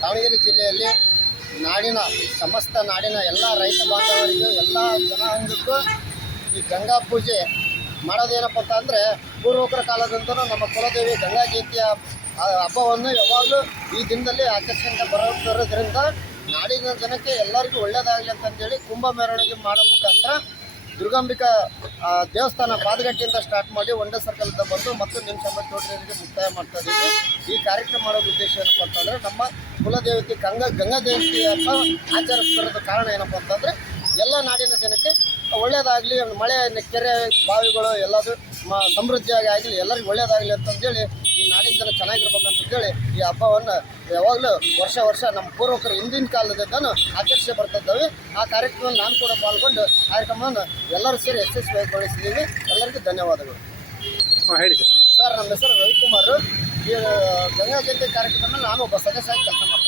ದಾವಣಗೆರೆ ಜಿಲ್ಲೆಯಲ್ಲಿ ಸಮಸ್ತ ನಾಡಿನ ಎಲ್ಲ ರೈತ ಬಾಂಧವರಿಗೂ ಎಲ್ಲ ಜನಾಂಗಕ್ಕೂ ಈ ಗಂಗಾ ಪೂಜೆ ಮಾಡೋದೇನಪ್ಪ ಅಂತಂದರೆ ಪೂರ್ವಕರ ಕಾಲದಿಂದಲೂ ನಮ್ಮ ಕುಲದೇವಿ ಗಂಗಾ ಜಯಂತಿಯ ಹಬ್ಬವನ್ನು ಯಾವಾಗಲೂ ಈ ದಿನದಲ್ಲಿ ಆಚರಿಸ್ಕೊಂತ ಬರೋದ್ರಿಂದ ನಾಡಿನ ಜನಕ್ಕೆ ಎಲ್ಲರಿಗೂ ಒಳ್ಳೆಯದಾಗಲಿ ಅಂತಂದೇಳಿ ಕುಂಭ ಮೆರವಣಿಗೆ ಮಾಡೋ ಮುಖಾಂತರ ದುರ್ಗಾಂಬಿಕಾ ದೇವಸ್ಥಾನ ಪಾದಗಟ್ಟೆಯಿಂದ ಸ್ಟಾರ್ಟ್ ಮಾಡಿ ಒಂಡೆ ಸರ್ಕಲ್ದ ಬಂದು ಮತ್ತು ನಿಮಿಷ ತೋಟರಿಗೆ ಮುಕ್ತಾಯ ಮಾಡ್ತಾ ಇದ್ದೀವಿ. ಈ ಕಾರ್ಯಕ್ರಮ ಮಾಡೋದು ಉದ್ದೇಶ ಏನಪ್ಪ ಅಂತಂದರೆ ನಮ್ಮ ಕುಲದೇವತೆ ಗಂಗಾ ಜಯಂತಿ ಅಂತ ಆಚರಿಸ್ತಿರೋದು ಕಾರಣ ಏನಪ್ಪ ಅಂತಂದರೆ ಎಲ್ಲ ನಾಡಿನ ಜನಕ್ಕೆ ಒಳ್ಳೆಯದಾಗಲಿ, ಮಳೆ ಕೆರೆ ಬಾವಿಗಳು ಎಲ್ಲದು ಸಮೃದ್ಧಿಯಾಗಿ ಆಗಲಿ, ಎಲ್ಲರಿಗೂ ಒಳ್ಳೆಯದಾಗಲಿ ಅಂತಂದೇಳಿ ಈ ನಾಡಿನ ಜನ ಚೆನ್ನಾಗಿರ್ಬೇಕಂತಂದೇಳಿ ಈ ಹಬ್ಬವನ್ನು ಯಾವಾಗಲೂ ವರ್ಷ ನಮ್ಮ ಪೂರ್ವಕರು ಹಿಂದಿನ ಕಾಲದಿಂದನೂ ಆಚರಿಸಿ ಬರ್ತಿದ್ದೇವೆ. ಆ ಕಾರ್ಯಕ್ರಮದಲ್ಲಿ ನಾನು ಕೂಡ ಪಾಲ್ಗೊಂಡು ಕಾರ್ಯಕ್ರಮವನ್ನು ಎಲ್ಲರೂ ಸೇರಿ ಯಶಸ್ವಿಗೊಳಿಸಿದ್ದೀವಿ. ಎಲ್ಲರಿಗೂ ಧನ್ಯವಾದಗಳು. ಹೇಳಿ ಸರ್, ನಮ್ಮ ಹೆಸರು ರವಿಕುಮಾರ್. ಈ ಗಂಗಾ ಜಯಂತಿ ಕಾರ್ಯಕ್ರಮದಲ್ಲಿ ನಾನು ಒಬ್ಬ ಸದಸ್ಯರಾಗಿ ಕೆಲಸ ಮಾಡ್ತೀನಿ.